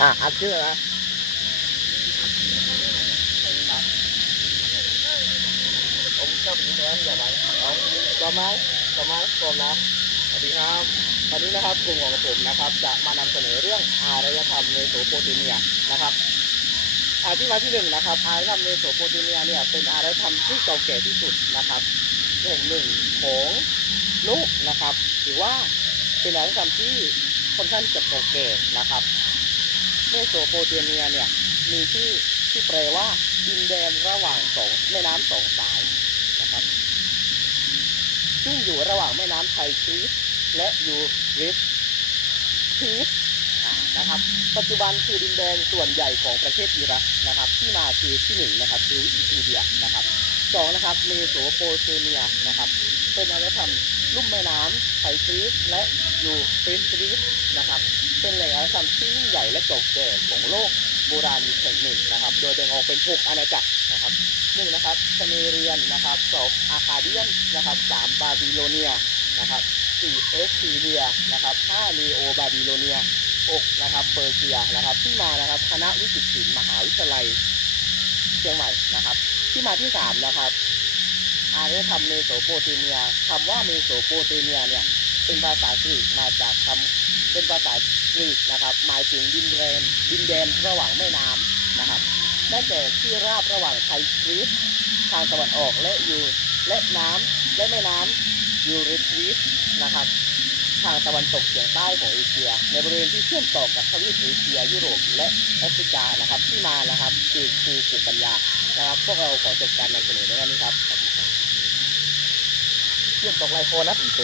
อะอัดชื่อนะผมชอบหญิงแดงอย่าไปเอาต่อม้ต่อไม้ผมนะสวัสดีครับตอนนี้นะครับกลุ่มของผมนะครับ จะมานำเสนอเรื่องอารยธรรมเมโสโปเตเมียนะครับอาที่มาที่หนึ่งนะครับอารยธรรมเมโสโปเตเมียเนี่ยเป็นอารยธรรมที่เก่าแก่ที่สุดนะครับแห่งหนึ่งของโลกนะครับถือว่าเป็นอารยธรรมที่ค่อนข้างจะเก่าแก่นะครับ เมโสโปเตเมียเนี่ยมีชื่อที่แปลว่าดินแดนระหว่างสองแม่น้ำสองสายนะครับ ซึ่งอยู่ระหว่างแม่น้ำไทกรีซและยูริสทีสนะครับ ปัจจุบันคือดินแดนส่วนใหญ่ของประเทศอิรักนะครับ ที่มาคือที่หนึ่งนะครับคืออิธิโอเปียนะครับ สองนะครับเมโสโปเตเมียนะครับ เป็นอารยธรรมลุ่มแม่น้ำไทกรีซและยูริสทีสนะครับ เป็นแหล่งอารยธรรมที่ยิ่งใหญ่และเก่าแก่ของโลกโบราณแห่งหนึ่งนะครับ โดยแบ่งออกเป็น 6 อาณาจักรนะครับหนึ่งนะครับสเมเรียนนะครับสองอาคาเดียนนะครับสามบาบิโลเนียนะครับสี่เอสซีเรียนะครับห้านีโอบาบิโลเนียหกนะครับเปอร์เซียนะครับที่มานะครับคณะวิจิตรศิลป์มหาวิทยาลัยเชียงใหม่นะครับ ที่มาที่สามนะครับอารยธรรมเมโสโปเตเมียคำว่าเมโสโปเตเมียเนี่ยเป็นภาษากรีกมาจากคำเป็นภาษากรีกนะครับหมายถึงดินแดนดินแดนระหว่างแม่น้ำนะครับได้แก่ที่ราบระหว่างไทกรีซทางตะวันออกและยูและน้ำและแม่น้ำยูริทรีสนะครับทางตะวันตกเฉียงใต้ของเอเชีย ในบริเวณที่เชื่อมต่อกับทวีปเอเชียยุโรปและแอฟริกานะครับที่มานะครับคือครูปลูกปัญญา นะครับ พวกเราขอจบการนำเสนอในวันนี้ครับเชื่อมตกไลโคนนะอีเต